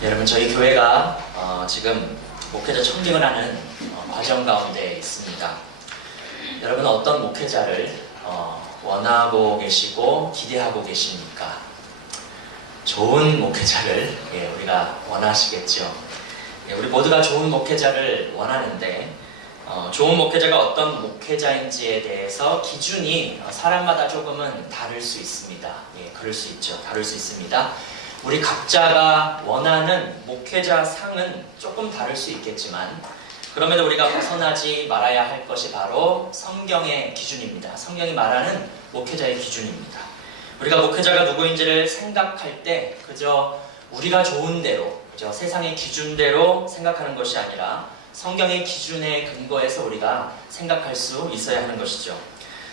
여러분, 저희 교회가 지금 목회자 청빙을 하는 과정 가운데 있습니다. 여러분, 어떤 목회자를 원하고 계시고 기대하고 계십니까? 좋은 목회자를 우리가 원하시겠죠. 우리 모두가 좋은 목회자를 원하는데 좋은 목회자가 어떤 목회자인지에 대해서 기준이 사람마다 조금은 다를 수 있습니다. 그럴 수 있죠. 다를 수 있습니다. 우리 각자가 원하는 목회자 상은 조금 다를 수 있겠지만 그럼에도 우리가 벗어나지 말아야 할 것이 바로 성경의 기준입니다. 성경이 말하는 목회자의 기준입니다. 우리가 목회자가 누구인지를 생각할 때 그저 우리가 좋은 대로, 그저 세상의 기준대로 생각하는 것이 아니라 성경의 기준에 근거해서 우리가 생각할 수 있어야 하는 것이죠.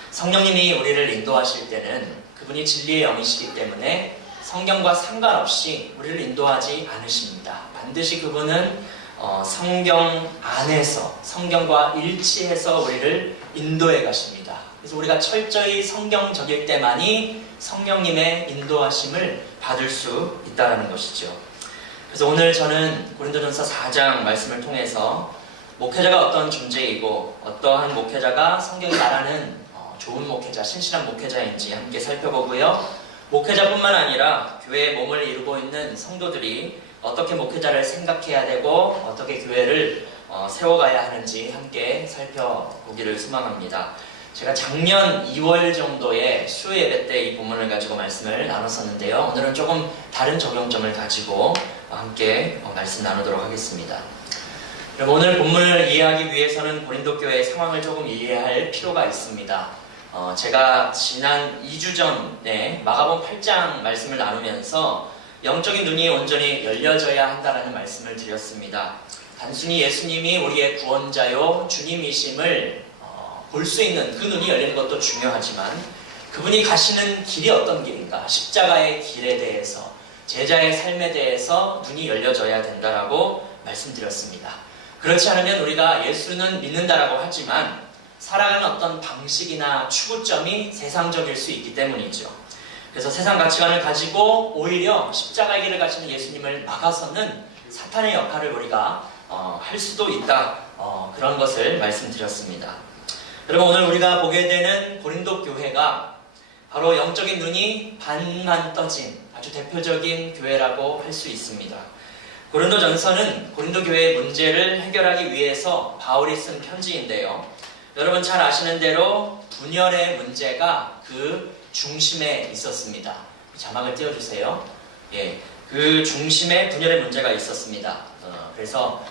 성령님이 우리를 인도하실 때는 그분이 진리의 영이시기 때문에 성경과 상관없이 우리를 인도하지 않으십니다. 반드시 그분은 성경 안에서 성경과 일치해서 우리를 인도해 가십니다. 그래서 우리가 철저히 성경적일 때만이 성령님의 인도하심을 받을 수 있다는 것이죠. 그래서 오늘 저는 고린도전서 4장 말씀을 통해서 목회자가 어떤 존재이고 어떠한 목회자가 성경이 말하는 좋은 목회자, 신실한 목회자인지 함께 살펴보고요. 목회자뿐만 아니라 교회에 몸을 이루고 있는 성도들이 어떻게 목회자를 생각해야 되고 어떻게 교회를 세워가야 하는지 함께 살펴보기를 소망합니다. 제가 작년 2월 정도에 수요예배 때 이 본문을 가지고 말씀을 나눴었는데요. 오늘은 조금 다른 적용점을 가지고 함께 말씀 나누도록 하겠습니다. 그럼 오늘 본문을 이해하기 위해서는 고린도 교회의 상황을 조금 이해할 필요가 있습니다. 제가 지난 2주 전에 마가복음 8장 말씀을 나누면서 영적인 눈이 온전히 열려져야 한다는 말씀을 드렸습니다. 단순히 예수님이 우리의 구원자요 주님이심을 볼 수 있는 그 눈이 열리는 것도 중요하지만 그분이 가시는 길이 어떤 길인가, 십자가의 길에 대해서, 제자의 삶에 대해서 눈이 열려져야 된다라고 말씀드렸습니다. 그렇지 않으면 우리가 예수는 믿는다라고 하지만 살아가는 어떤 방식이나 추구점이 세상적일 수 있기 때문이죠. 그래서 세상 가치관을 가지고 오히려 십자가의 길을 가시는 예수님을 막아서는 사탄의 역할을 우리가 할 수도 있다. 그런 것을 말씀드렸습니다. 여러분, 오늘 우리가 보게 되는 고린도 교회가 바로 영적인 눈이 반만 떠진 아주 대표적인 교회라고 할 수 있습니다. 고린도전서는 고린도 교회의 문제를 해결하기 위해서 바울이 쓴 편지인데요. 여러분 잘 아시는 대로 분열의 문제가 그 중심에 있었습니다. 자막을 띄워주세요. 그 중심에 분열의 문제가 있었습니다. 그래서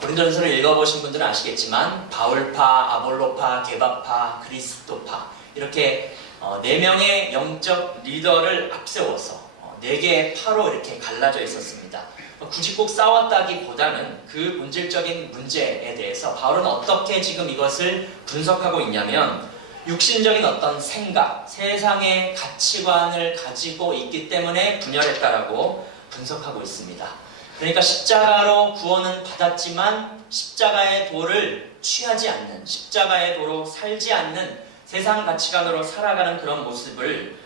고린도전서를 읽어보신 분들은 아시겠지만 바울파, 아볼로파, 게바파, 그리스도파 이렇게 4명의 영적 리더를 앞세워서 4개의 파로 이렇게 갈라져 있었습니다. 굳이 꼭 싸웠다기보다는 그 본질적인 문제에 대해서 바울은 어떻게 지금 이것을 분석하고 있냐면 육신적인 어떤 생각, 세상의 가치관을 가지고 있기 때문에 분열했다라고 분석하고 있습니다. 그러니까 십자가로 구원은 받았지만 십자가의 도를 취하지 않는, 십자가의 도로 살지 않는 세상 가치관으로 살아가는 그런 모습을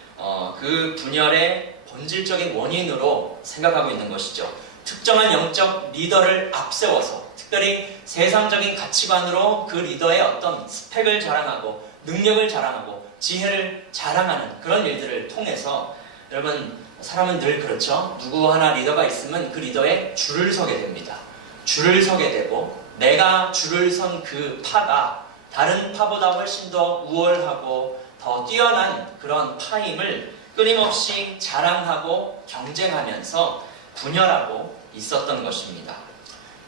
그 분열의 본질적인 원인으로 생각하고 있는 것이죠. 특정한 영적 리더를 앞세워서 특별히 세상적인 가치관으로 그 리더의 어떤 스펙을 자랑하고 능력을 자랑하고 지혜를 자랑하는 그런 일들을 통해서 여러분, 사람은 늘 그렇죠. 누구 하나 리더가 있으면 그 리더에 줄을 서게 됩니다. 줄을 서게 되고 내가 줄을 선 그 파가 다른 파보다 훨씬 더 우월하고 더 뛰어난 그런 파임을 끊임없이 자랑하고 경쟁하면서 분열하고 있었던 것입니다.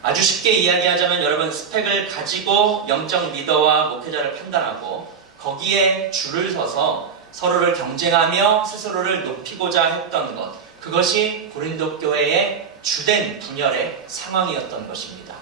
아주 쉽게 이야기하자면 여러분, 스펙을 가지고 영적 리더와 목회자를 판단하고 거기에 줄을 서서 서로를 경쟁하며 스스로를 높이고자 했던 것, 그것이 고린도 교회의 주된 분열의 상황이었던 것입니다.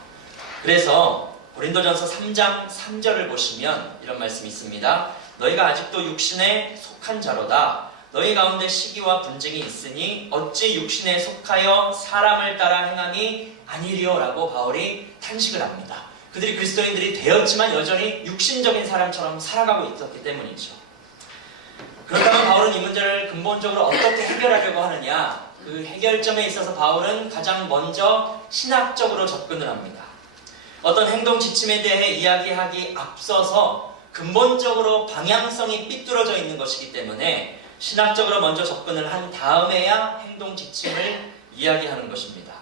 그래서 고린도전서 3장 3절을 보시면 이런 말씀이 있습니다. 너희가 아직도 육신에 속한 자로다. 너희 가운데 시기와 분쟁이 있으니 어찌 육신에 속하여 사람을 따라 행함이 아니리요? 라고 바울이 탄식을 합니다. 그들이 그리스도인들이 되었지만 여전히 육신적인 사람처럼 살아가고 있었기 때문이죠. 그렇다면 바울은 이 문제를 근본적으로 어떻게 해결하려고 하느냐? 그 해결점에 있어서 바울은 가장 먼저 신학적으로 접근을 합니다. 어떤 행동 지침에 대해 이야기하기 앞서서 근본적으로 방향성이 삐뚤어져 있는 것이기 때문에 신학적으로 먼저 접근을 한 다음에야 행동 지침을 이야기하는 것입니다.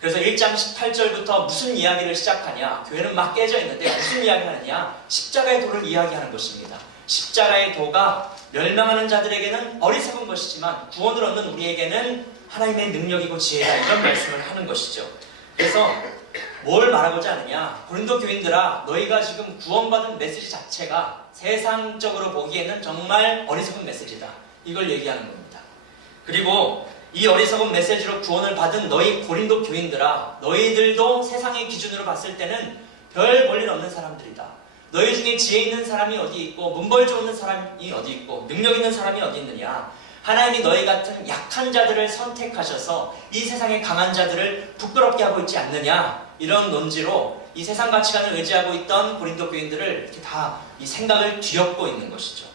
그래서 1장 18절부터 무슨 이야기를 시작하냐? 교회는 막 깨져 있는데 무슨 이야기하느냐? 십자가의 도를 이야기하는 것입니다. 십자가의 도가 멸망하는 자들에게는 어리석은 것이지만 구원을 얻는 우리에게는 하나님의 능력이고 지혜다, 이런 말씀을 하는 것이죠. 그래서 뭘 말하고자 하느냐? 고린도 교인들아, 너희가 지금 구원받은 메시지 자체가 세상적으로 보기에는 정말 어리석은 메시지다, 이걸 얘기하는 겁니다. 그리고 이 어리석은 메시지로 구원을 받은 너희 고린도 교인들아, 너희들도 세상의 기준으로 봤을 때는 별 볼일 없는 사람들이다. 너희 중에 지혜 있는 사람이 어디 있고 문벌 좋은 사람이 어디 있고 능력 있는 사람이 어디 있느냐? 하나님이 너희 같은 약한 자들을 선택하셔서 이 세상의 강한 자들을 부끄럽게 하고 있지 않느냐? 이런 논지로 이 세상 가치관을 의지하고 있던 고린도 교인들을 이렇게 다 이 생각을 뒤엎고 있는 것이죠.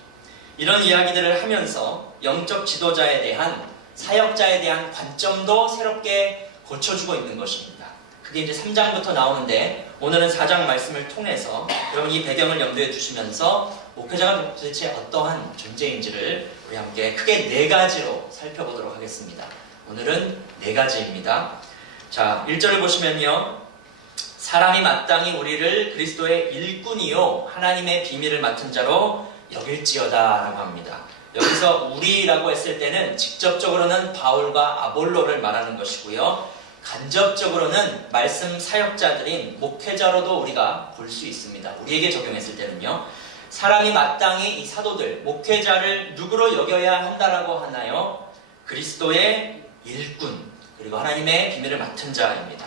이런 이야기들을 하면서 영적 지도자에 대한, 사역자에 대한 관점도 새롭게 고쳐주고 있는 것입니다. 그게 이제 3장부터 나오는데 오늘은 4장 말씀을 통해서 여러분 이 배경을 염두에 두시면서 목회자가 도대체 어떠한 존재인지를 우리 함께 크게 4가지로 살펴보도록 하겠습니다. 오늘은 4가지입니다. 자, 1절을 보시면요. 사람이 마땅히 우리를 그리스도의 일꾼이요 하나님의 비밀을 맡은 자로 여길지어다 라고 합니다. 여기서 우리라고 했을 때는 직접적으로는 바울과 아볼로를 말하는 것이고요. 간접적으로는 말씀 사역자들인 목회자로도 우리가 볼 수 있습니다. 우리에게 적용했을 때는요. 사람이 마땅히 이 사도들, 목회자를 누구로 여겨야 한다라고 하나요? 그리스도의 일꾼, 그리고 하나님의 비밀을 맡은 자입니다.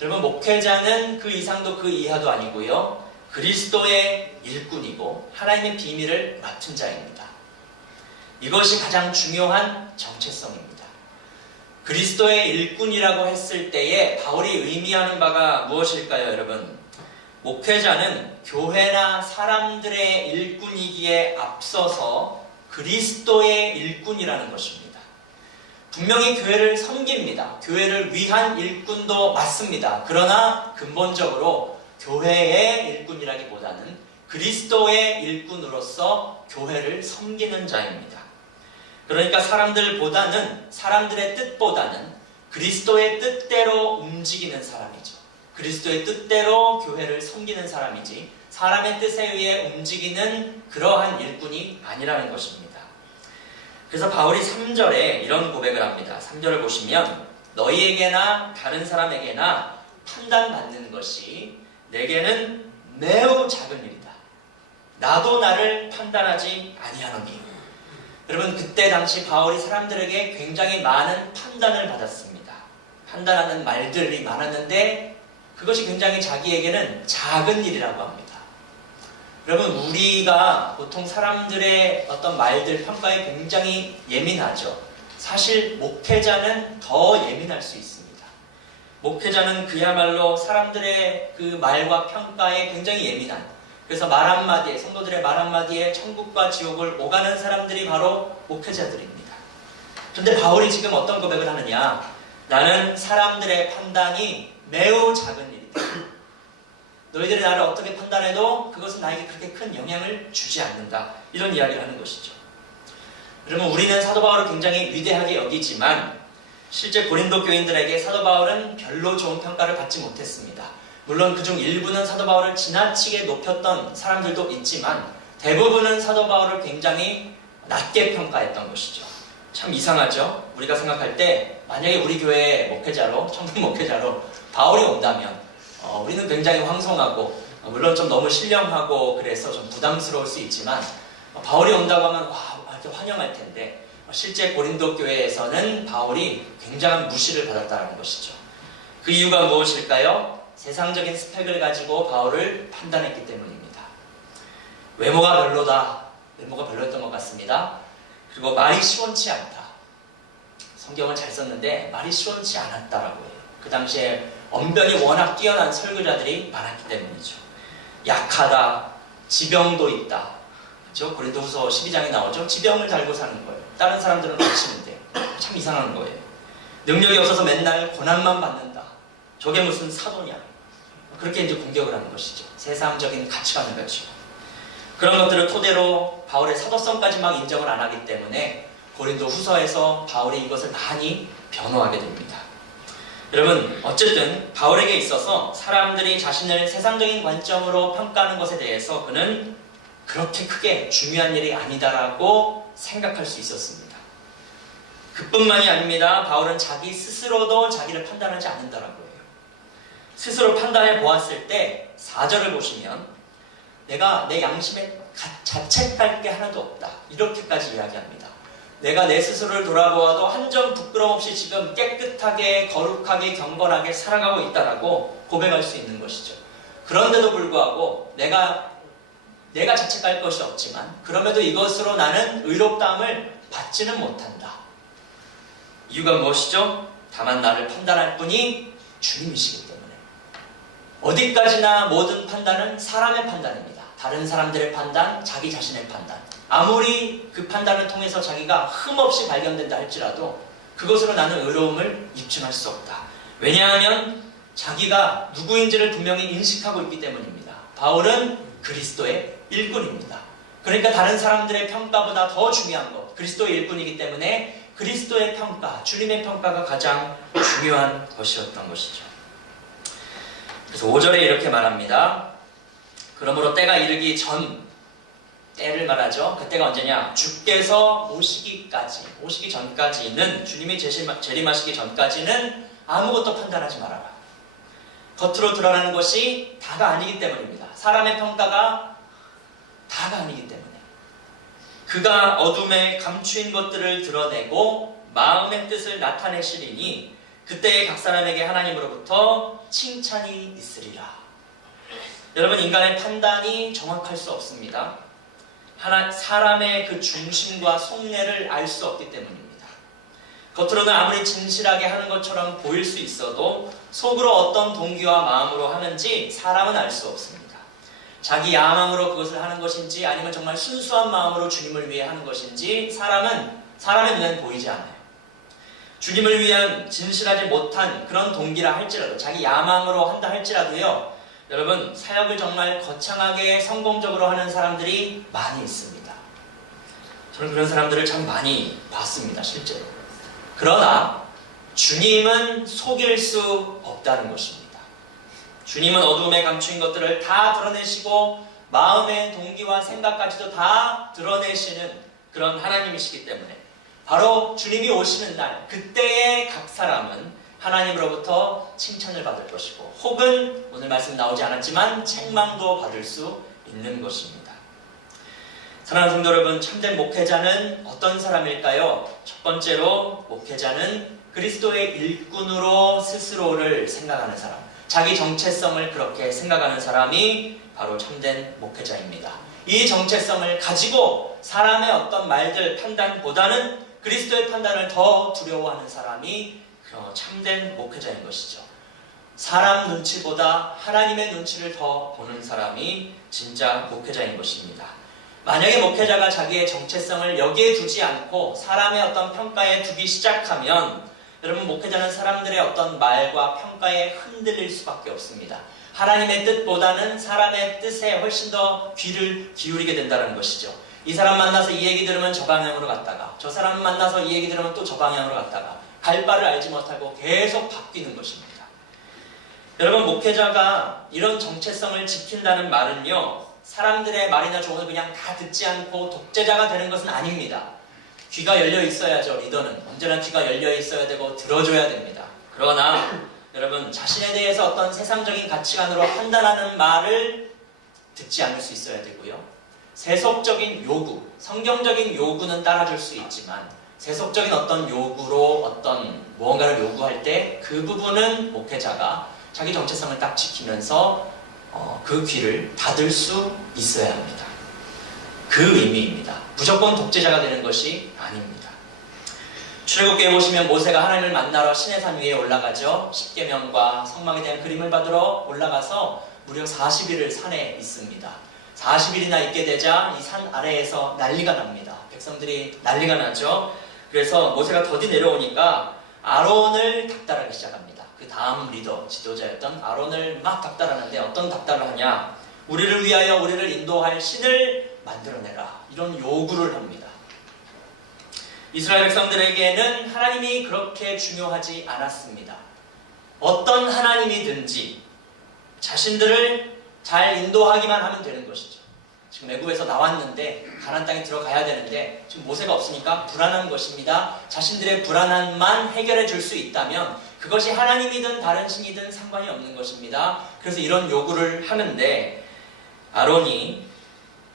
여러분, 목회자는 그 이상도 그 이하도 아니고요. 그리스도의 일꾼이고 하나님의 비밀을 맡은 자입니다. 이것이 가장 중요한 정체성입니다. 그리스도의 일꾼이라고 했을 때에 바울이 의미하는 바가 무엇일까요, 여러분? 목회자는 교회나 사람들의 일꾼이기에 앞서서 그리스도의 일꾼이라는 것입니다. 분명히 교회를 섬깁니다. 교회를 위한 일꾼도 맞습니다. 그러나 근본적으로 교회의 일꾼이라기보다는 그리스도의 일꾼으로서 교회를 섬기는 자입니다. 그러니까 사람들의 뜻보다는 그리스도의 뜻대로 움직이는 사람이죠. 그리스도의 뜻대로 교회를 섬기는 사람이지 사람의 뜻에 의해 움직이는 그러한 일꾼이 아니라는 것입니다. 그래서 바울이 3절에 이런 고백을 합니다. 3절을 보시면 너희에게나 다른 사람에게나 판단받는 것이 내게는 매우 작은 일이다. 나도 나를 판단하지 아니하노니. 여러분, 그때 당시 바울이 사람들에게 굉장히 많은 판단을 받았습니다. 판단하는 말들이 많았는데 그것이 굉장히 자기에게는 작은 일이라고 합니다. 여러분, 우리가 보통 사람들의 어떤 말들, 평가에 굉장히 예민하죠. 사실 목회자는 더 예민할 수 있습니다. 목회자는 그야말로 사람들의 그 말과 평가에 굉장히 예민한, 그래서 말 한마디에, 성도들의 말 한마디에 천국과 지옥을 오가는 사람들이 바로 목회자들입니다. 그런데 바울이 지금 어떤 고백을 하느냐? 나는 사람들의 판단이 매우 작은 일이다. 너희들이 나를 어떻게 판단해도 그것은 나에게 그렇게 큰 영향을 주지 않는다. 이런 이야기를 하는 것이죠. 여러분, 우리는 사도 바울을 굉장히 위대하게 여기지만 실제 고린도 교인들에게 사도 바울은 별로 좋은 평가를 받지 못했습니다. 물론 그중 일부는 사도 바울을 지나치게 높였던 사람들도 있지만 대부분은 사도 바울을 굉장히 낮게 평가했던 것이죠. 참 이상하죠? 우리가 생각할 때 만약에 우리 교회의 목회자로, 청년 목회자로 바울이 온다면 우리는 굉장히 황송하고 물론 좀 너무 신령하고 그래서 좀 부담스러울 수 있지만 바울이 온다고 하면 아주 환영할 텐데 실제 고린도 교회에서는 바울이 굉장한 무시를 받았다는 것이죠. 그 이유가 무엇일까요? 세상적인 스펙을 가지고 바울을 판단했기 때문입니다. 외모가 별로다. 외모가 별로였던 것 같습니다. 그리고 말이 시원치 않다. 성경을 잘 썼는데 말이 시원치 않았다라고 해요. 그 당시에 언변이 워낙 뛰어난 설교자들이 많았기 때문이죠. 약하다, 지병도 있다. 그렇죠? 고린도후서 12장에 나오죠. 지병을 달고 사는 거예요. 다른 사람들은 고치는데 참 이상한 거예요. 능력이 없어서 맨날 고난만 받는다. 저게 무슨 사도냐. 그렇게 이제 공격을 하는 것이죠. 세상적인 가치관을 가지고. 그런 것들을 토대로 바울의 사도성까지 막 인정을 안 하기 때문에 고린도 후서에서 바울이 이것을 많이 변호하게 됩니다. 여러분, 어쨌든 바울에게 있어서 사람들이 자신을 세상적인 관점으로 평가하는 것에 대해서 그는 그렇게 크게 중요한 일이 아니다라고 생각할 수 있었습니다. 그뿐만이 아닙니다. 바울은 자기 스스로도 자기를 판단하지 않는다라고 해요. 스스로 판단해 보았을 때 4절을 보시면 내가 내 양심에 자책할 게 하나도 없다. 이렇게까지 이야기합니다. 내가 내 스스로를 돌아보아도 한 점 부끄럼 없이 지금 깨끗하게 거룩하게 경건하게 살아가고 있다라고 고백할 수 있는 것이죠. 그런데도 불구하고 내가 자책할 것이 없지만 그럼에도 이것으로 나는 의롭다함을 받지는 못한다. 이유가 무엇이죠? 다만 나를 판단할 분이 주님이시기 때문에. 어디까지나 모든 판단은 사람의 판단입니다. 다른 사람들의 판단, 자기 자신의 판단. 아무리 그 판단을 통해서 자기가 흠없이 발견된다 할지라도 그것으로 나는 의로움을 입증할 수 없다. 왜냐하면 자기가 누구인지를 분명히 인식하고 있기 때문입니다. 바울은 그리스도의 일꾼입니다. 그러니까 다른 사람들의 평가보다 더 중요한 것, 그리스도의 일꾼이기 때문에 그리스도의 평가, 주님의 평가가 가장 중요한 것이었던 것이죠. 그래서 5절에 이렇게 말합니다. 그러므로 때가 이르기 전, 때를 말하죠. 그때가 언제냐? 주께서 오시기 전까지는, 주님이 재림하시기 전까지는 아무것도 판단하지 말아라. 겉으로 드러나는 것이 다가 아니기 때문입니다. 사람의 평가가 다가 아니기 때문에. 그가 어둠에 감추인 것들을 드러내고 마음의 뜻을 나타내시리니 그때에 각 사람에게 하나님으로부터 칭찬이 있으리라. 여러분, 인간의 판단이 정확할 수 없습니다. 사람의 그 중심과 속내를 알 수 없기 때문입니다. 겉으로는 아무리 진실하게 하는 것처럼 보일 수 있어도 속으로 어떤 동기와 마음으로 하는지 사람은 알 수 없습니다. 자기 야망으로 그것을 하는 것인지 아니면 정말 순수한 마음으로 주님을 위해 하는 것인지 사람의 눈에는 보이지 않아요. 주님을 위한 진실하지 못한 그런 동기라 할지라도, 자기 야망으로 한다 할지라도요, 여러분, 사역을 정말 거창하게 성공적으로 하는 사람들이 많이 있습니다. 저는 그런 사람들을 참 많이 봤습니다, 실제로. 그러나 주님은 속일 수 없다는 것입니다. 주님은 어둠에 감추인 것들을 다 드러내시고 마음의 동기와 생각까지도 다 드러내시는 그런 하나님이시기 때문에 바로 주님이 오시는 날, 그때의 각 사람은 하나님으로부터 칭찬을 받을 것이고, 혹은 오늘 말씀 나오지 않았지만 책망도 받을 수 있는 것입니다. 사랑하는 성도 여러분, 참된 목회자는 어떤 사람일까요? 첫 번째로, 목회자는 그리스도의 일꾼으로 스스로를 생각하는 사람, 자기 정체성을 그렇게 생각하는 사람이 바로 참된 목회자입니다. 이 정체성을 가지고 사람의 어떤 말들, 판단보다는 그리스도의 판단을 더 두려워하는 사람이 참된 목회자인 것이죠. 사람 눈치보다 하나님의 눈치를 더 보는 사람이 진짜 목회자인 것입니다. 만약에 목회자가 자기의 정체성을 여기에 두지 않고 사람의 어떤 평가에 두기 시작하면, 여러분, 목회자는 사람들의 어떤 말과 평가에 흔들릴 수밖에 없습니다. 하나님의 뜻보다는 사람의 뜻에 훨씬 더 귀를 기울이게 된다는 것이죠. 이 사람 만나서 이 얘기 들으면 저 방향으로 갔다가, 저 사람 만나서 이 얘기 들으면 또 저 방향으로 갔다가, 갈 바를 알지 못하고 계속 바뀌는 것입니다. 여러분, 목회자가 이런 정체성을 지킨다는 말은요, 사람들의 말이나 조언을 그냥 다 듣지 않고 독재자가 되는 것은 아닙니다. 귀가 열려 있어야죠. 리더는 언제나 귀가 열려 있어야 되고 들어줘야 됩니다. 그러나 여러분, 자신에 대해서 어떤 세상적인 가치관으로 판단하는 말을 듣지 않을 수 있어야 되고요, 세속적인 요구, 성경적인 요구는 따라줄 수 있지만 세속적인 어떤 요구로 어떤 무언가를 요구할 때 그 부분은 목회자가 자기 정체성을 딱 지키면서 그 귀를 닫을 수 있어야 합니다. 그 의미입니다. 무조건 독재자가 되는 것이 아닙니다. 출애굽기에 보시면 모세가 하나님을 만나러 시내산 위에 올라가죠. 십계명과 성막에 대한 그림을 받으러 올라가서 무려 40일을 산에 있습니다. 40일이나 있게 되자 이 산 아래에서 난리가 납니다. 백성들이 난리가 나죠. 그래서 모세가 더디 내려오니까 아론을 닥달하기 시작합니다. 그 다음 리더, 지도자였던 아론을 막 닥달하는데 어떤 닥달을 하냐? 우리를 위하여 우리를 인도할 신을 만들어내라. 이런 요구를 합니다. 이스라엘 백성들에게는 하나님이 그렇게 중요하지 않았습니다. 어떤 하나님이든지 자신들을 잘 인도하기만 하면 되는 것이죠. 지금 애굽에서 나왔는데 가나안 땅에 들어가야 되는데 지금 모세가 없으니까 불안한 것입니다. 자신들의 불안함만 해결해 줄 수 있다면 그것이 하나님이든 다른 신이든 상관이 없는 것입니다. 그래서 이런 요구를 하는데 아론이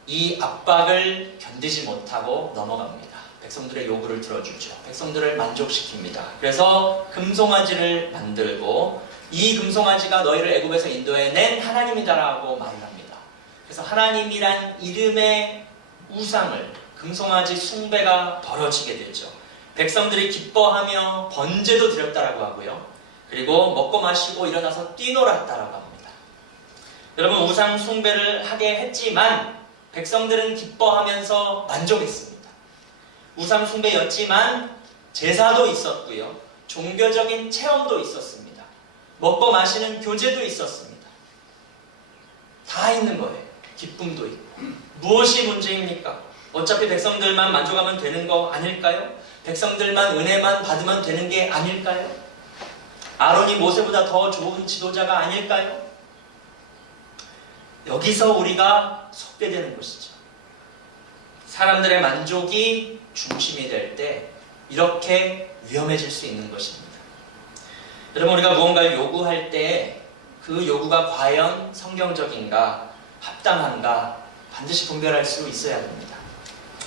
이 압박을 견디지 못하고 넘어갑니다. 백성들의 요구를 들어주죠. 백성들을 만족시킵니다. 그래서 금송아지를 만들고 이 금송아지가 너희를 애굽에서 인도해낸 하나님이다라고 말을 합니다. 그래서 하나님이란 이름의 우상을 금송아지 숭배가 벌어지게 되죠. 백성들이 기뻐하며 번제도 드렸다라고 하고요. 그리고 먹고 마시고 일어나서 뛰놀았다라고 합니다. 여러분, 우상 숭배를 하게 했지만 백성들은 기뻐하면서 만족했습니다. 우상 숭배였지만 제사도 있었고요. 종교적인 체험도 있었습니다. 먹고 마시는 교제도 있었습니다. 다 있는 거예요. 기쁨도 있고. 무엇이 문제입니까? 어차피 백성들만 만족하면 되는 거 아닐까요? 백성들만 은혜만 받으면 되는 게 아닐까요? 아론이 모세보다 더 좋은 지도자가 아닐까요? 여기서 우리가 속게 되는 것이죠. 사람들의 만족이 중심이 될 때 이렇게 위험해질 수 있는 것입니다. 여러분, 우리가 무언가를 요구할 때 그 요구가 과연 성경적인가, 합당한가 반드시 분별할 수 있어야 합니다.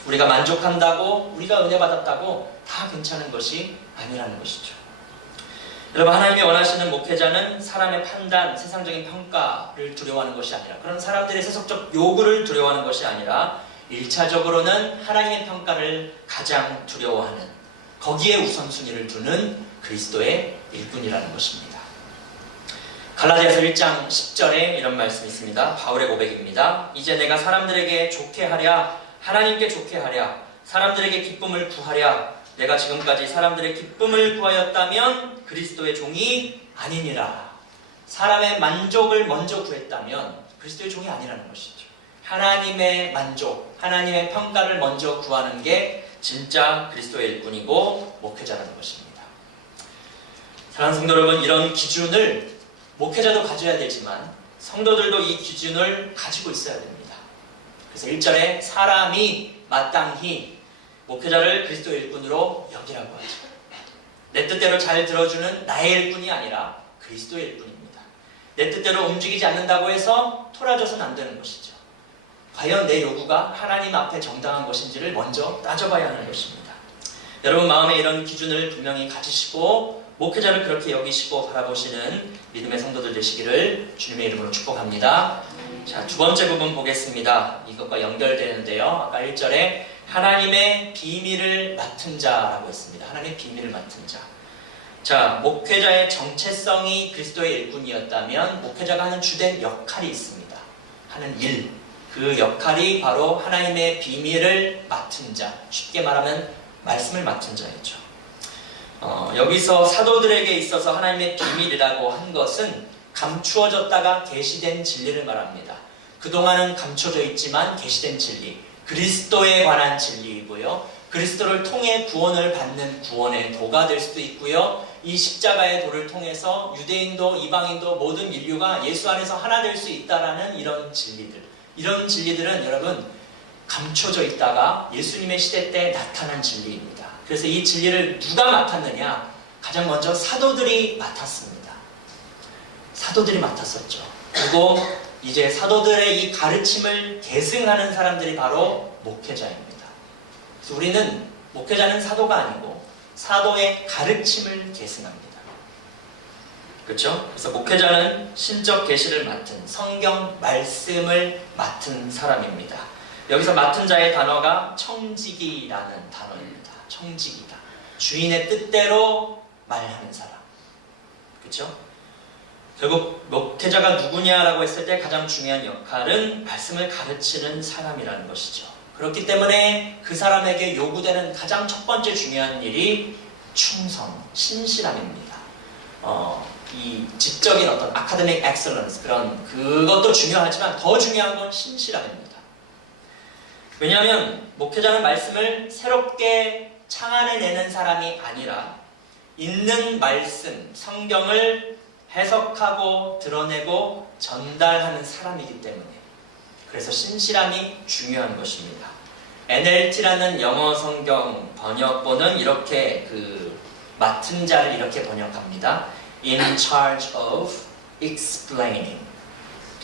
우리가 만족한다고, 우리가 은혜 받았다고 다 괜찮은 것이 아니라는 것이죠. 여러분, 하나님이 원하시는 목회자는 사람의 판단, 세상적인 평가를 두려워하는 것이 아니라, 그런 사람들의 세속적 요구를 두려워하는 것이 아니라 1차적으로는 하나님의 평가를 가장 두려워하는, 거기에 우선순위를 두는 그리스도의 일꾼이라는 것입니다. 갈라디아서 1장 10절에 이런 말씀이 있습니다. 바울의 고백입니다. 이제 내가 사람들에게 좋게 하랴, 하나님께 좋게 하랴, 사람들에게 기쁨을 구하랴, 내가 지금까지 사람들의 기쁨을 구하였다면 그리스도의 종이 아니니라. 사람의 만족을 먼저 구했다면 그리스도의 종이 아니라는 것이죠. 하나님의 만족, 하나님의 평가를 먼저 구하는 게 진짜 그리스도의 일꾼이고 목회자라는 것입니다. 사랑하는 성도 여러분, 이런 기준을 목회자도 가져야 되지만 성도들도 이 기준을 가지고 있어야 됩니다. 그래서 1절에 사람이 마땅히 목회자를 그리스도의 일꾼으로 여기라고 하죠. 내 뜻대로 잘 들어주는 나의 일꾼이 아니라 그리스도의 일꾼입니다. 내 뜻대로 움직이지 않는다고 해서 토라져서는 안 되는 것이죠. 과연 내 요구가 하나님 앞에 정당한 것인지를 먼저 따져봐야 하는 것입니다. 여러분 마음에 이런 기준을 분명히 가지시고 목회자를 그렇게 여기시고 바라보시는 믿음의 성도들 되시기를 주님의 이름으로 축복합니다. 자, 두 번째 부분 보겠습니다. 이것과 연결되는데요. 아까 1절에 하나님의 비밀을 맡은 자라고 했습니다. 하나님의 비밀을 맡은 자. 자, 목회자의 정체성이 그리스도의 일꾼이었다면 목회자가 하는 주된 역할이 있습니다. 하는 일. 그 역할이 바로 하나님의 비밀을 맡은 자. 쉽게 말하면 말씀을 맡은 자였죠. 여기서 사도들에게 있어서 하나님의 비밀이라고 한 것은 감추어졌다가 계시된 진리를 말합니다. 그동안은 감춰져 있지만 계시된 진리, 그리스도에 관한 진리이고요. 그리스도를 통해 구원을 받는 구원의 도가 될 수도 있고요. 이 십자가의 도를 통해서 유대인도 이방인도 모든 인류가 예수 안에서 하나 될 수 있다라는 이런 진리들. 이런 진리들은 여러분 감춰져 있다가 예수님의 시대 때 나타난 진리입니다. 그래서 이 진리를 누가 맡았느냐? 가장 먼저 사도들이 맡았습니다. 사도들이 맡았었죠. 그리고 이제 사도들의 이 가르침을 계승하는 사람들이 바로 목회자입니다. 그래서 우리는 목회자는 사도가 아니고 사도의 가르침을 계승합니다. 그렇죠? 그래서 목회자는 신적 계시를 맡은 성경 말씀을 맡은 사람입니다. 여기서 맡은 자의 단어가 청지기라는 단어입니다. 청지기다. 주인의 뜻대로 말하는 사람. 그렇죠? 결국 목회자가 누구냐라고 했을 때 가장 중요한 역할은 말씀을 가르치는 사람이라는 것이죠. 그렇기 때문에 그 사람에게 요구되는 가장 첫 번째 중요한 일이 충성, 신실함입니다. 이 지적인 어떤 academic excellence 그것도 중요하지만 더 중요한 건 신실함입니다. 왜냐하면 목회자는 말씀을 새롭게 창안해내는 사람이 아니라 있는 말씀, 성경을 해석하고 드러내고 전달하는 사람이기 때문에 그래서 신실함이 중요한 것입니다. NLT라는 영어 성경 번역본은 이렇게 맡은 자를 이렇게 번역합니다. In charge of explaining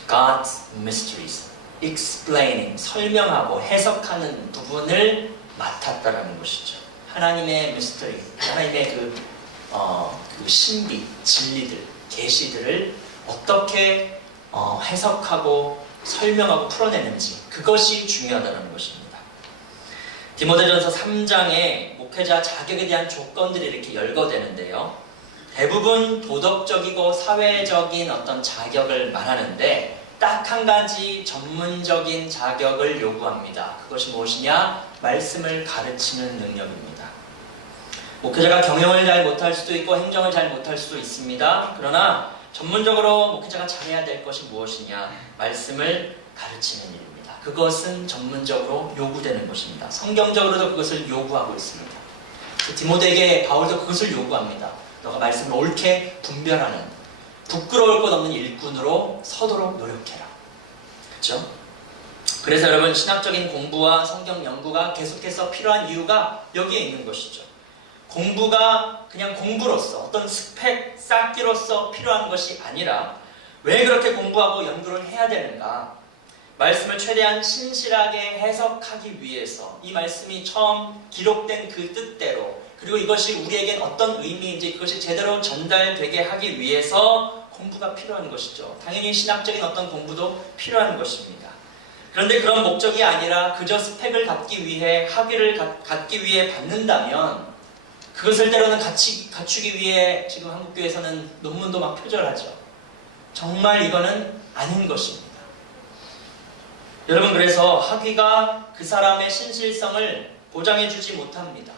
God's mysteries. explaining, 설명하고 해석하는 부분을 맡았다라는 것이죠. 하나님의 mystery, 하나님의 그 신비, 진리들, 계시들을 어떻게 해석하고 설명하고 풀어내는지 그것이 중요하다는 것입니다. 디모데전서 3장에 목회자 자격에 대한 조건들이 이렇게 열거되는데요. 대부분 도덕적이고 사회적인 어떤 자격을 말하는데 딱 한 가지 전문적인 자격을 요구합니다. 그것이 무엇이냐? 말씀을 가르치는 능력입니다. 목회자가 경영을 잘 못할 수도 있고 행정을 잘 못할 수도 있습니다. 그러나 전문적으로 목회자가 잘해야 될 것이 무엇이냐? 말씀을 가르치는 일입니다. 그것은 전문적으로 요구되는 것입니다. 성경적으로도 그것을 요구하고 있습니다. 디모데에게 바울도 그것을 요구합니다. 너가 말씀을 옳게 분별하는 부끄러울 것 없는 일꾼으로 서도록 노력해라. 그렇죠? 그래서 여러분 신학적인 공부와 성경 연구가 계속해서 필요한 이유가 여기에 있는 것이죠. 공부가 그냥 공부로서 어떤 스펙 쌓기로서 필요한 것이 아니라 왜 그렇게 공부하고 연구를 해야 되는가? 말씀을 최대한 신실하게 해석하기 위해서 이 말씀이 처음 기록된 그 뜻대로 그리고 이것이 우리에겐 어떤 의미인지 그것이 제대로 전달되게 하기 위해서 공부가 필요한 것이죠. 당연히 신학적인 어떤 공부도 필요한 것입니다. 그런데 그런 목적이 아니라 그저 스펙을 갖기 위해 학위를 갖기 위해 받는다면 그것을 때로는 갖추기 위해 지금 한국교회에서는 논문도 막 표절하죠. 정말 이거는 아닌 것입니다. 여러분 그래서 학위가 그 사람의 신실성을 보장해주지 못합니다.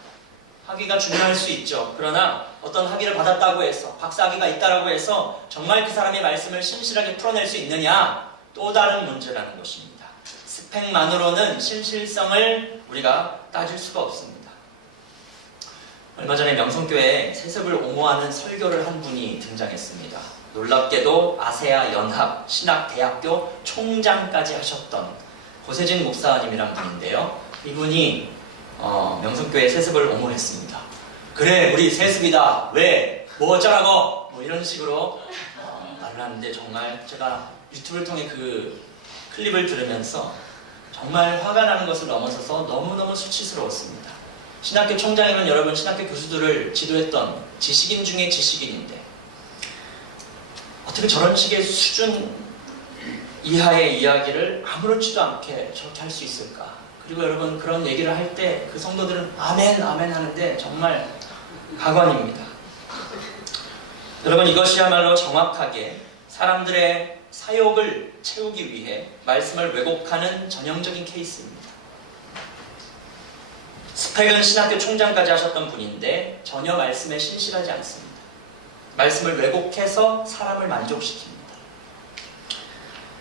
학위가 중요할 수 있죠. 그러나 어떤 학위를 받았다고 해서 박사학위가 있다고 해서 정말 그 사람의 말씀을 신실하게 풀어낼 수 있느냐? 또 다른 문제라는 것입니다. 스펙만으로는 신실성을 우리가 따질 수가 없습니다. 얼마 전에 명성교회에 세습을 옹호하는 설교를 한 분이 등장했습니다. 놀랍게도 아세아 연합 신학대학교 총장까지 하셨던 고세진 목사님이란 분인데요. 이분이 명성교회 세습을 옹호했습니다. 그래 우리 세습이다. 왜? 뭐 어쩌라고? 뭐 이런 식으로 말을 하는데 정말 제가 유튜브를 통해 그 클립을 들으면서 정말 화가 나는 것을 넘어서서 너무너무 수치스러웠습니다. 신학교 총장이면 여러분 신학교 교수들을 지도했던 지식인 중에 지식인인데 어떻게 저런 식의 수준 이하의 이야기를 아무렇지도 않게 저렇게 할 수 있을까? 그리고 여러분 그런 얘기를 할 때 그 성도들은 아멘 아멘 하는데 정말 가관입니다. 여러분 이것이야말로 정확하게 사람들의 사욕을 채우기 위해 말씀을 왜곡하는 전형적인 케이스입니다. 스펙은 신학교 총장까지 하셨던 분인데 전혀 말씀에 신실하지 않습니다. 말씀을 왜곡해서 사람을 만족시킵니다.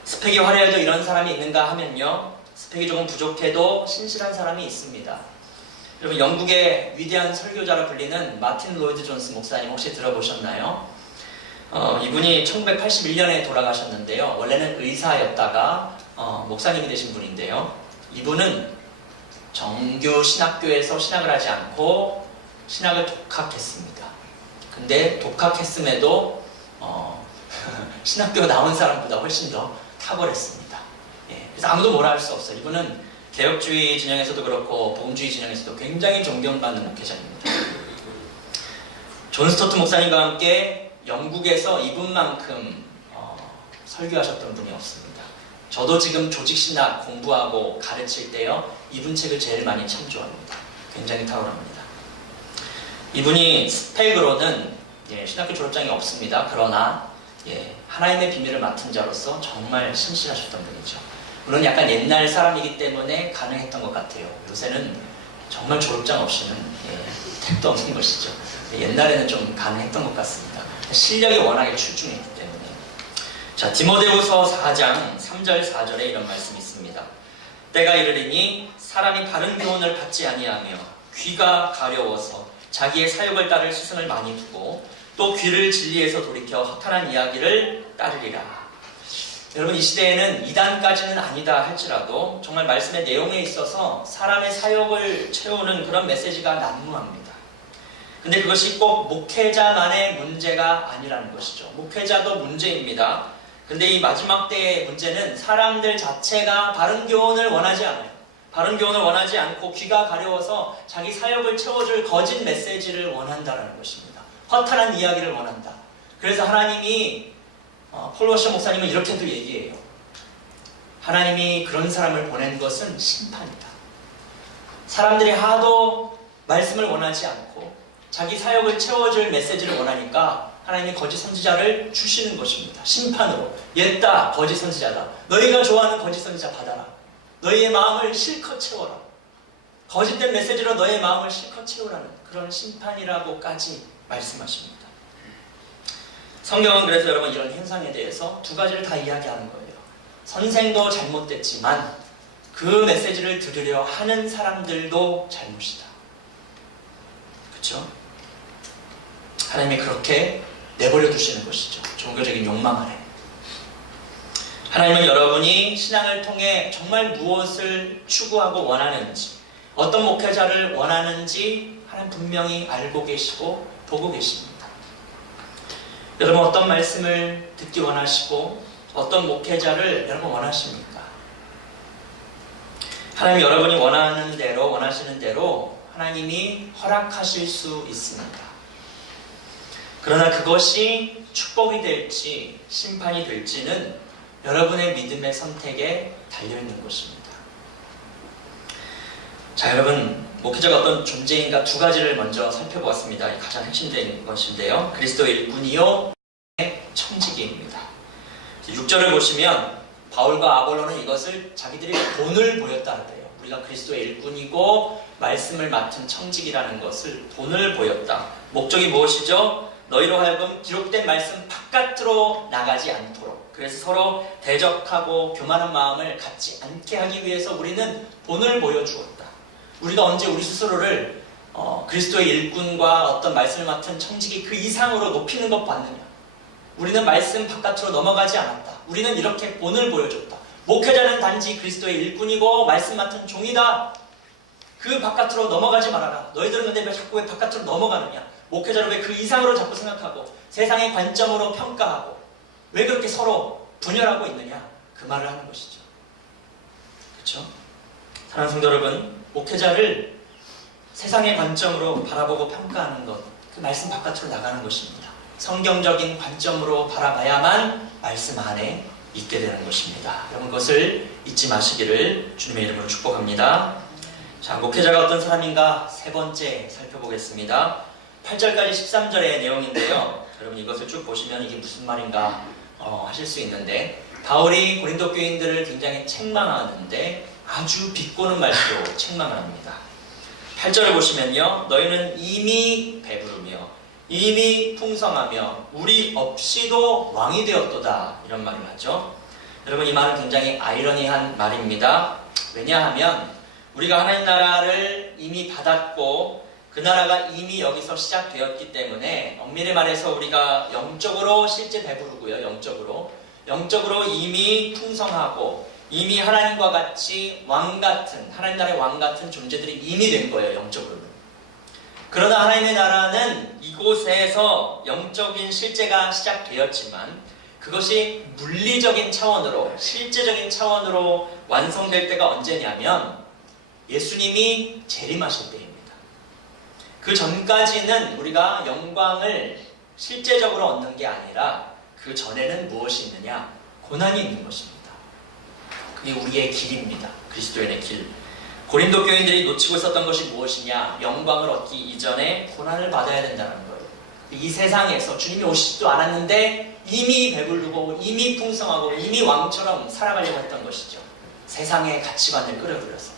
스펙이 화려해도 이런 사람이 있는가 하면요. 스펙이 조금 부족해도 신실한 사람이 있습니다. 여러분 영국의 위대한 설교자로 불리는 마틴 로이드 존스 목사님 혹시 들어보셨나요? 이분이 1981년에 돌아가셨는데요. 원래는 의사였다가 목사님이 되신 분인데요. 이분은 정규 신학교에서 신학을 하지 않고 신학을 독학했습니다. 근데 독학했음에도 신학교 나온 사람보다 훨씬 더 탁월했습니다. 예, 그래서 아무도 뭐라 할 수 없어요. 이분은 개혁주의 진영에서도 그렇고 복음주의 진영에서도 굉장히 존경받는 목회자입니다. 존 스토트 목사님과 함께 영국에서 이분만큼 설교하셨던 분이 없습니다. 저도 지금 조직신학 공부하고 가르칠 때요. 이분 책을 제일 많이 참조합니다. 굉장히 탁월합니다. 이분이 스펙으로는 신학교 졸업장이 없습니다. 그러나 하나님의 비밀을 맡은 자로서 정말 신실하셨던 분이죠. 물론 약간 옛날 사람이기 때문에 가능했던 것 같아요. 요새는 정말 졸업장 없이는 택도 없는 것이죠. 옛날에는 좀 가능했던 것 같습니다. 실력이 워낙에 출중했기 때문에. 자, 디모데후서 4장 3절 4절에 이런 말씀이 있습니다. 때가 이르리니 사람이 바른 교훈을 받지 아니하며 귀가 가려워서 자기의 사욕을 따를 스승을 많이 두고 또 귀를 진리에서 돌이켜 허탄한 이야기를 따르리라. 여러분, 이 시대에는 이단까지는 아니다 할지라도 정말 말씀의 내용에 있어서 사람의 사욕을 채우는 그런 메시지가 난무합니다. 근데 그것이 꼭 목회자만의 문제가 아니라는 것이죠. 목회자도 문제입니다. 근데 이 마지막 때의 문제는 사람들 자체가 바른 교훈을 원하지 않아요. 바른 교훈을 원하지 않고 귀가 가려워서 자기 사욕을 채워줄 거짓 메시지를 원한다는 것입니다. 허탄한 이야기를 원한다. 그래서 하나님이 폴 워셔 목사님은 이렇게도 얘기해요. 하나님이 그런 사람을 보낸 것은 심판이다. 사람들이 하도 말씀을 원하지 않고 자기 사역을 채워줄 메시지를 원하니까 하나님이 거짓 선지자를 주시는 것입니다. 심판으로. 옛다 거짓 선지자다. 너희가 좋아하는 거짓 선지자 받아라. 너희의 마음을 실컷 채워라. 거짓된 메시지로 너희의 마음을 실컷 채우라는 그런 심판이라고까지 말씀하십니다. 성경은 그래서 여러분 이런 현상에 대해서 두 가지를 다 이야기하는 거예요. 선생도 잘못됐지만 그 메시지를 들으려 하는 사람들도 잘못이다. 그렇죠? 하나님이 그렇게 내버려 두시는 것이죠. 종교적인 욕망 아래. 하나님은 여러분이 신앙을 통해 정말 무엇을 추구하고 원하는지, 어떤 목회자를 원하는지 하나님 분명히 알고 계시고 보고 계십니다. 여러분 어떤 말씀을 듣기 원하시고 어떤 목회자를 여러분 원하십니까? 하나님 여러분이 원하는 대로 원하시는 대로 하나님이 허락하실 수 있습니다. 그러나 그것이 축복이 될지 심판이 될지는 여러분의 믿음의 선택에 달려있는 것입니다. 자, 여러분 목회자가 어떤 존재인가 두 가지를 먼저 살펴보았습니다. 가장 핵심된 것인데요. 그리스도의 일꾼이요 청지기입니다. 6절을 보시면 바울과 아볼로는 이것을 자기들이 본을 보였다 그래요. 우리가 그리스도의 일꾼이고 말씀을 맡은 청지기라는 것을 본을 보였다. 목적이 무엇이죠? 너희로 하여금 기록된 말씀 바깥으로 나가지 않도록, 그래서 서로 대적하고 교만한 마음을 갖지 않게 하기 위해서 우리는 본을 보여주었다. 우리가 언제 우리 스스로를 그리스도의 일꾼과 어떤 말씀을 맡은 청지기 그 이상으로 높이는 것 봤느냐? 우리는 말씀 바깥으로 넘어가지 않았다. 우리는 이렇게 본을 보여줬다. 목회자는 단지 그리스도의 일꾼이고 말씀 맡은 종이다. 그 바깥으로 넘어가지 말아라. 너희들은 근데 왜 자꾸 왜 바깥으로 넘어가느냐? 목회자를 왜 그 이상으로 자꾸 생각하고 세상의 관점으로 평가하고 왜 그렇게 서로 분열하고 있느냐? 그 말을 하는 것이죠. 그렇죠? 사랑하는 성도 여러분, 목회자를 세상의 관점으로 바라보고 평가하는 것, 그 말씀 바깥으로 나가는 것입니다. 성경적인 관점으로 바라봐야만 말씀 안에 있게 되는 것입니다. 여러분 그것을 잊지 마시기를 주님의 이름으로 축복합니다. 자, 목회자가 어떤 사람인가 세 번째 살펴보겠습니다. 8절까지 13절의 내용인데요. 여러분 이것을 쭉 보시면 이게 무슨 말인가 하실 수 있는데, 바울이 고린도 교인들을 굉장히 책망하는데 아주 비꼬는 말투로 책망을 합니다. 8절을 보시면요, 너희는 이미 배부르며 이미 풍성하며 우리 없이도 왕이 되었도다, 이런 말을 하죠. 여러분 이 말은 굉장히 아이러니한 말입니다. 왜냐하면 우리가 하나님 나라를 이미 받았고 그 나라가 이미 여기서 시작되었기 때문에 엄밀히 말해서 우리가 영적으로 실제 배부르고요. 영적으로 이미 풍성하고 이미 하나님과 같이 왕같은, 하나님 나라의 왕같은 존재들이 이미 된 거예요. 영적으로는. 그러나 하나님의 나라는 이곳에서 영적인 실제가 시작되었지만 그것이 물리적인 차원으로, 실제적인 차원으로 완성될 때가 언제냐면 예수님이 재림하실 때입니다. 그 전까지는 우리가 영광을 실제적으로 얻는 게 아니라 그 전에는 무엇이 있느냐? 고난이 있는 것입니다. 그게 우리의 길입니다. 그리스도인의 길. 고린도 교인들이 놓치고 있었던 것이 무엇이냐? 영광을 얻기 이전에 고난을 받아야 된다는 거예요. 이 세상에서 주님이 오시지도 않았는데 이미 배부르고 이미 풍성하고 이미 왕처럼 살아가려고 했던 것이죠. 세상의 가치관을 끌어들여서.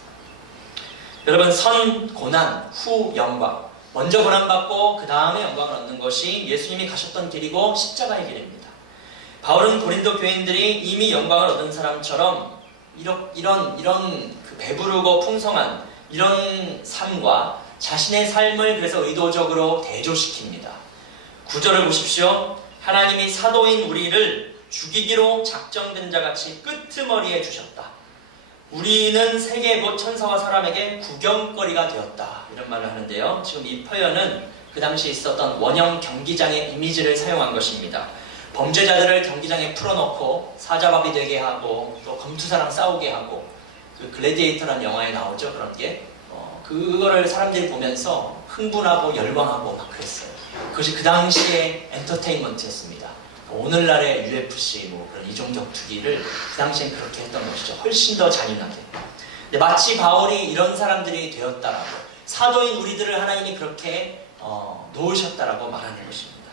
여러분, 선 고난, 후 영광. 먼저 고난받고 그 다음에 영광을 얻는 것이 예수님이 가셨던 길이고 십자가의 길입니다. 바울은 고린도 교인들이 이미 영광을 얻은 사람처럼 이런 그 배부르고 풍성한 이런 삶과 자신의 삶을 그래서 의도적으로 대조시킵니다. 9절을 보십시오. 하나님이 사도인 우리를 죽이기로 작정된 자같이 끄트머리에 주셨다. 우리는 세계 곧 천사와 사람에게 구경거리가 되었다. 이런 말을 하는데요. 지금 이 표현은 그 당시 있었던 원형 경기장의 이미지를 사용한 것입니다. 범죄자들을 경기장에 풀어놓고 사자밥이 되게 하고 또 검투사랑 싸우게 하고 그 글래디에이터라는 영화에 나오죠. 그런 게 그거를 사람들이 보면서 흥분하고 열광하고 막 그랬어요. 그것이 그 당시의 엔터테인먼트였습니다. 오늘날의 UFC 뭐 그런 이종 격투기를 그 당시엔 그렇게 했던 것이죠. 훨씬 더 잔인하게. 근데 마치 바울이 이런 사람들이 되었다라고, 사도인 우리들을 하나님이 그렇게 놓으셨다라고 말하는 것입니다.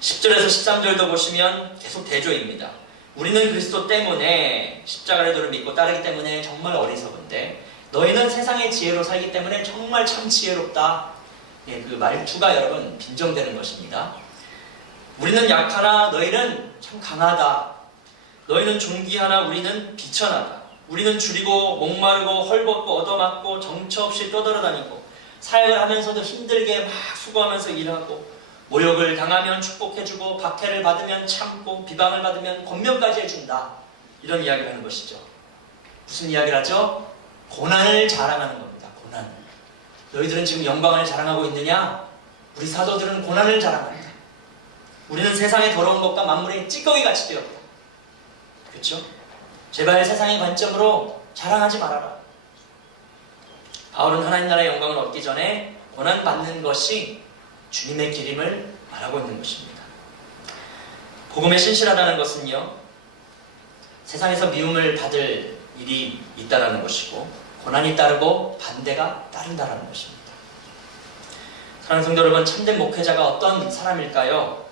10절에서 13절도 보시면 계속 대조입니다. 우리는 그리스도 때문에 십자가를 도를 믿고 따르기 때문에 정말 어리석은데 너희는 세상의 지혜로 살기 때문에 정말 참 지혜롭다. 예, 그 말투가 여러분 빈정되는 것입니다. 우리는 약하나 너희는 참 강하다. 너희는 존귀하나 우리는 비천하다. 우리는 줄이고 목마르고 헐벗고 얻어맞고 정처 없이 떠돌아다니고 사역을 하면서도 힘들게 막 수고하면서 일하고 모욕을 당하면 축복해주고 박해를 받으면 참고 비방을 받으면 권면까지 해준다. 이런 이야기를 하는 것이죠. 무슨 이야기를 하죠? 고난을 자랑하는 겁니다. 고난. 너희들은 지금 영광을 자랑하고 있느냐? 우리 사도들은 고난을 자랑한다. 우리는 세상의 더러운 것과 만물의 찌꺼기같이 되었다. 그렇죠? 제발 세상의 관점으로 자랑하지 말아라. 바울은 하나님 나라의 영광을 얻기 전에 고난받는 것이 주님의 길임을 말하고 있는 것입니다. 복음에 신실하다는 것은요, 세상에서 미움을 받을 일이 있다라는 것이고 고난이 따르고 반대가 따른다라는 것입니다. 사랑하는 성도 여러분, 참된 목회자가 어떤 사람일까요?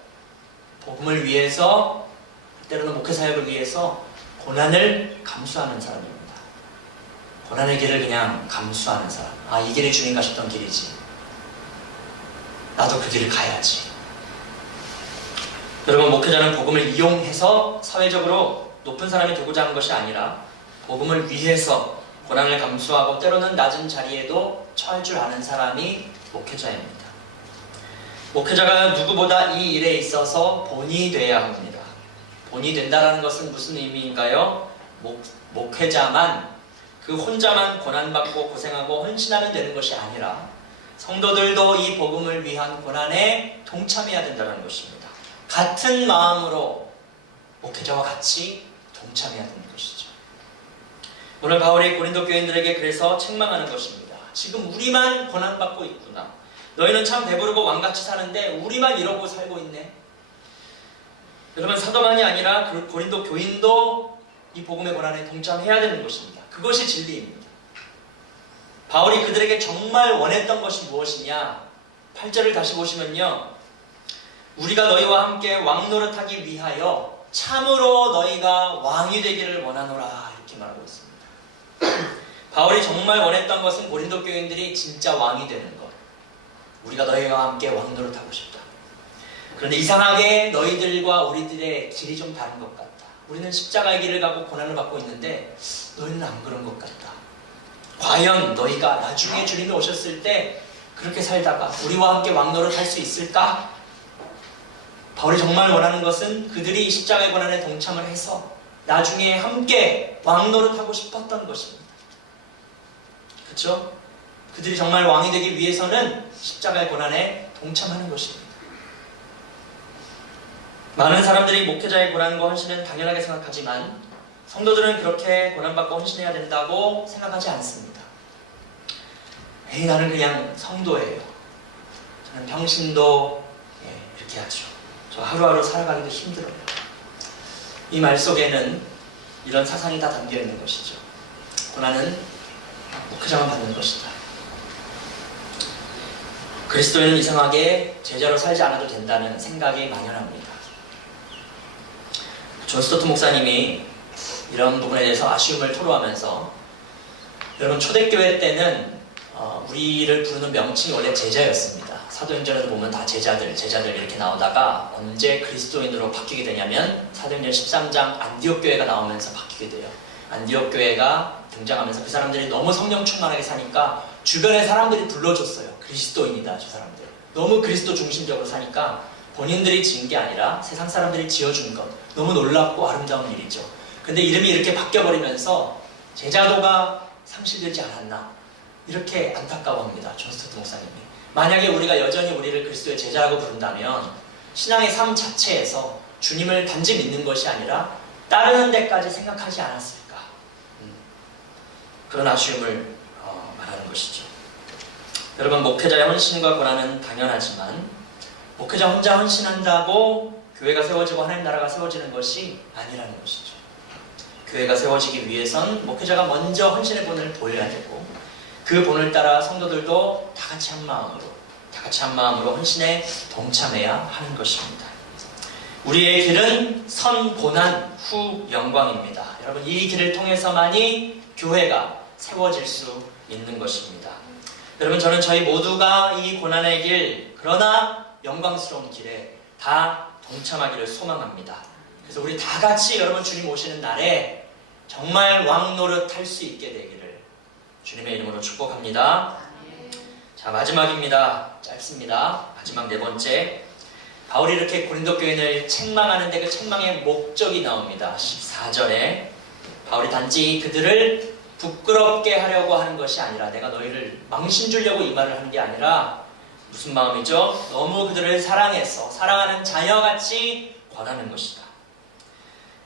복음을 위해서, 때로는 목회 사역을 위해서 고난을 감수하는 사람입니다. 고난의 길을 그냥 감수하는 사람. 아, 이 길이 주님 가셨던 길이지. 나도 그 길을 가야지. 여러분, 목회자는 복음을 이용해서 사회적으로 높은 사람이 되고자 하는 것이 아니라 복음을 위해서 고난을 감수하고 때로는 낮은 자리에도 처할 줄 아는 사람이 목회자입니다. 목회자가 누구보다 이 일에 있어서 본이 돼야 합니다. 본이 된다는 것은 무슨 의미인가요? 목회자만, 그 혼자만 고난받고 고생하고 헌신하면 되는 것이 아니라 성도들도 이 복음을 위한 고난에 동참해야 된다는 것입니다. 같은 마음으로 목회자와 같이 동참해야 되는 것이죠. 오늘 바울이 고린도 교인들에게 그래서 책망하는 것입니다. 지금 우리만 고난받고 있구나. 너희는 참 배부르고 왕같이 사는데 우리만 이러고 살고 있네. 여러분, 사도만이 아니라 고린도 교인도 이 복음의 고난에 동참해야 되는 것입니다. 그것이 진리입니다. 바울이 그들에게 정말 원했던 것이 무엇이냐? 8절을 다시 보시면요, 우리가 너희와 함께 왕노릇하기 위하여 참으로 너희가 왕이 되기를 원하노라, 이렇게 말하고 있습니다. 바울이 정말 원했던 것은 고린도 교인들이 진짜 왕이 되는 것. 우리가 너희와 함께 왕노릇하고 싶다. 그런데 이상하게 너희들과 우리들의 길이 좀 다른 것 같다. 우리는 십자가의 길을 가고 고난을 받고 있는데 너희는 안 그런 것 같다. 과연 너희가 나중에 주님이 오셨을 때 그렇게 살다가 우리와 함께 왕노릇할 수 있을까? 바울이 정말 원하는 것은 그들이 십자가의 고난에 동참을 해서 나중에 함께 왕노릇하고 싶었던 것입니다. 그렇죠? 그들이 정말 왕이 되기 위해서는 십자가의 고난에 동참하는 것입니다. 많은 사람들이 목회자의 고난과 헌신은 당연하게 생각하지만 성도들은 그렇게 고난받고 헌신해야 된다고 생각하지 않습니다. 에이, 나는 그냥 성도예요. 저는 평신도 이렇게 하죠. 저 하루하루 살아가기도 힘들어요. 이 말 속에는 이런 사상이 다 담겨 있는 것이죠. 고난은 목회자만 받는 것이다. 그리스도인은 이상하게 제자로 살지 않아도 된다는 생각이 만연합니다. 존 스토트 목사님이 이런 부분에 대해서 아쉬움을 토로하면서, 여러분, 초대교회 때는 우리를 부르는 명칭이 원래 제자였습니다. 사도행전에도 보면 다 제자들 이렇게 나오다가 언제 그리스도인으로 바뀌게 되냐면 사도행전 13장 안디옥 교회가 나오면서 바뀌게 돼요. 안디옥 교회가 등장하면서 그 사람들이 너무 성령 충만하게 사니까 주변의 사람들이 불러줬어요. 그리스도인이다, 저 사람들. 너무 그리스도 중심적으로 사니까 본인들이 지은 게 아니라 세상 사람들이 지어준 것. 너무 놀랍고 아름다운 일이죠. 근데 이름이 이렇게 바뀌어버리면서 제자도가 상실되지 않았나, 이렇게 안타까워합니다. 존 스토트 목사님이. 만약에 우리가 여전히 우리를 그리스도의 제자라고 부른다면 신앙의 삶 자체에서 주님을 단지 믿는 것이 아니라 따르는 데까지 생각하지 않았을까, 그런 아쉬움을 말하는 것이죠. 여러분, 목회자의 헌신과 고난은 당연하지만 목회자 혼자 헌신한다고 교회가 세워지고 하나님 나라가 세워지는 것이 아니라는 것이죠. 교회가 세워지기 위해선 목회자가 먼저 헌신의 본을 보여야 되고, 그 본을 따라 성도들도 다 같이 한 마음으로 헌신에 동참해야 하는 것입니다. 우리의 길은 선 고난 후 영광입니다. 여러분, 이 길을 통해서만이 교회가 세워질 수 있는 것입니다. 여러분, 저는 저희 모두가 이 고난의 길, 그러나 영광스러운 길에 다 동참하기를 소망합니다. 그래서 우리 다 같이 여러분 주님 오시는 날에 정말 왕 노릇 할 수 있게 되기를 주님의 이름으로 축복합니다. 자, 마지막입니다. 짧습니다. 마지막 네 번째. 바울이 이렇게 고린도 교인을 책망하는데 그 책망의 목적이 나옵니다. 14절에 바울이 단지 그들을 부끄럽게 하려고 하는 것이 아니라, 내가 너희를 망신 주려고 이 말을 하는 게 아니라 무슨 마음이죠? 너무 그들을 사랑해서 사랑하는 자녀같이 권하는 것이다.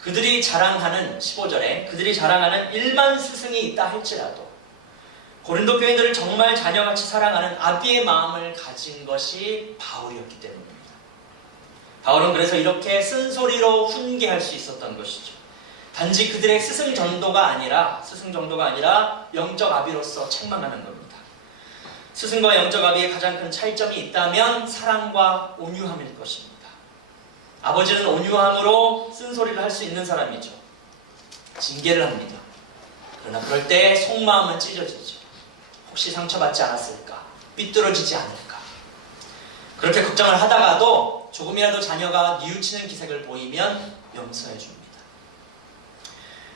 그들이 자랑하는 15절에 그들이 자랑하는 1만 스승이 있다 할지라도 고린도 교인들을 정말 자녀같이 사랑하는 아비의 마음을 가진 것이 바울이었기 때문입니다. 바울은 그래서 이렇게 쓴소리로 훈계할 수 있었던 것이죠. 단지 그들의 스승 정도가 아니라 영적 아비로서 책망하는 겁니다. 스승과 영적 아비의 가장 큰 차이점이 있다면 사랑과 온유함일 것입니다. 아버지는 온유함으로 쓴소리를 할 수 있는 사람이죠. 징계를 합니다. 그러나 그럴 때 속마음은 찢어지죠. 혹시 상처받지 않았을까? 삐뚤어지지 않을까? 그렇게 걱정을 하다가도 조금이라도 자녀가 뉘우치는 기색을 보이면 용서해 줍니다.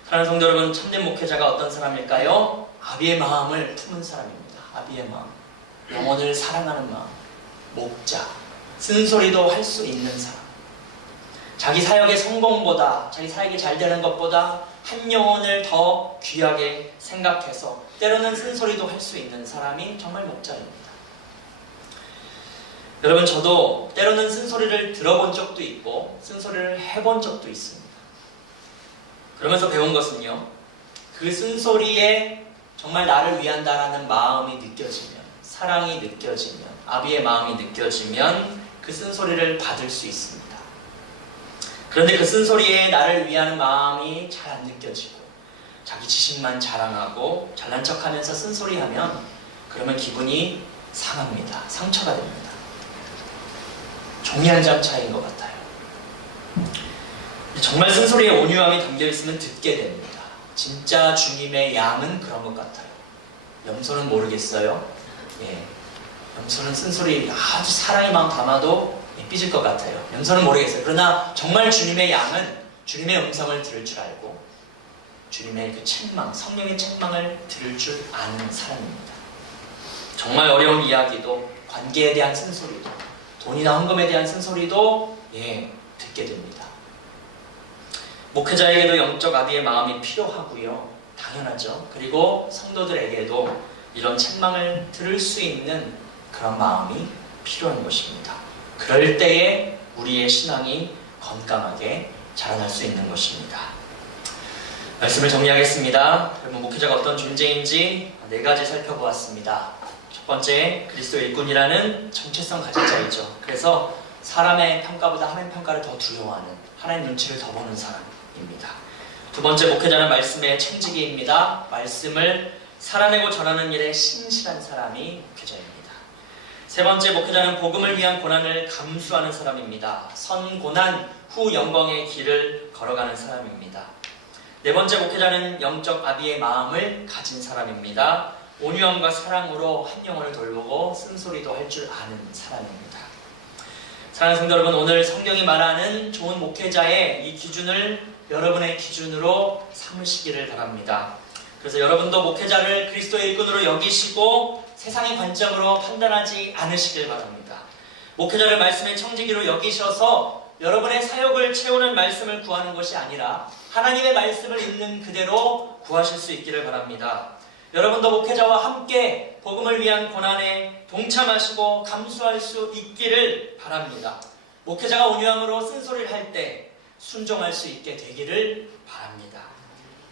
사랑하는 성도 여러분, 참된 목회자가 어떤 사람일까요? 아비의 마음을 품은 사람입니다. 아비의 마음, 영혼을 사랑하는 마음, 목자, 쓴소리도 할 수 있는 사람. 자기 사역의 성공보다, 자기 사역이 잘 되는 것보다 한 영혼을 더 귀하게 생각해서 때로는 쓴소리도 할 수 있는 사람이 정말 목자입니다. 여러분, 저도 때로는 쓴소리를 들어본 적도 있고 쓴소리를 해본 적도 있습니다. 그러면서 배운 것은요, 그 쓴소리에 정말 나를 위한다라는 마음이 느껴지면, 사랑이 느껴지면, 아비의 마음이 느껴지면 그 쓴소리를 받을 수 있습니다. 그런데 그 쓴소리에 나를 위하는 마음이 잘 안 느껴지고 자기 지식만 자랑하고 잘난 척하면서 쓴소리하면, 그러면 기분이 상합니다. 상처가 됩니다. 종이 한 장 차이인 것 같아요. 정말 쓴소리에 온유함이 담겨있으면 듣게 됩니다. 진짜 주님의 양은 그런 것 같아요. 염소는 모르겠어요. 염소는 쓴소리 아주 사랑의 마음 담아도 삐질 것 같아요. 염소는 모르겠어요. 그러나 정말 주님의 양은 주님의 음성을 들을 줄 알고 주님의 그 책망, 성령의 책망을 들을 줄 아는 사람입니다. 정말 어려운 이야기도, 관계에 대한 쓴소리도, 돈이나 헌금에 대한 쓴소리도 듣게 됩니다. 목회자에게도 영적 아비의 마음이 필요하고요. 당연하죠. 그리고 성도들에게도 이런 책망을 들을 수 있는 그런 마음이 필요한 것입니다. 그럴 때에 우리의 신앙이 건강하게 자라날 수 있는 것입니다. 말씀을 정리하겠습니다. 그러면 목회자가 어떤 존재인지 네 가지 살펴보았습니다. 첫 번째, 그리스도의 일꾼이라는 정체성 가진 자이죠. 그래서 사람의 평가보다 하나님 평가를 더 두려워하는, 하나님 눈치를 더 보는 사람입니다. 두 번째, 목회자는 말씀의 청지기입니다. 말씀을 살아내고 전하는 일에 신실한 사람이 목회자입니다. 세 번째, 목회자는 복음을 위한 고난을 감수하는 사람입니다. 선 고난 후 영광의 길을 걸어가는 사람입니다. 네 번째, 목회자는 영적 아비의 마음을 가진 사람입니다. 온유함과 사랑으로 한 영혼을 돌보고 쓴소리도 할 줄 아는 사람입니다. 사랑하는 성도 여러분, 오늘 성경이 말하는 좋은 목회자의 이 기준을 여러분의 기준으로 삼으시기를 바랍니다. 그래서 여러분도 목회자를 그리스도의 일꾼으로 여기시고 세상의 관점으로 판단하지 않으시길 바랍니다. 목회자를 말씀의 청지기로 여기셔서 여러분의 사역을 채우는 말씀을 구하는 것이 아니라 하나님의 말씀을 있는 그대로 구하실 수 있기를 바랍니다. 여러분도 목회자와 함께 복음을 위한 고난에 동참하시고 감수할 수 있기를 바랍니다. 목회자가 온유함으로 쓴소리를 할 때 순종할 수 있게 되기를 바랍니다.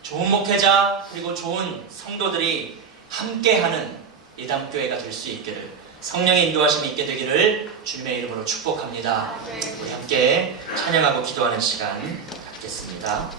좋은 목회자 그리고 좋은 성도들이 함께하는 이담교회가 될 수 있기를, 성령의 인도하심이 있게 되기를 주님의 이름으로 축복합니다. 우리 함께 찬양하고 기도하는 시간 갖겠습니다.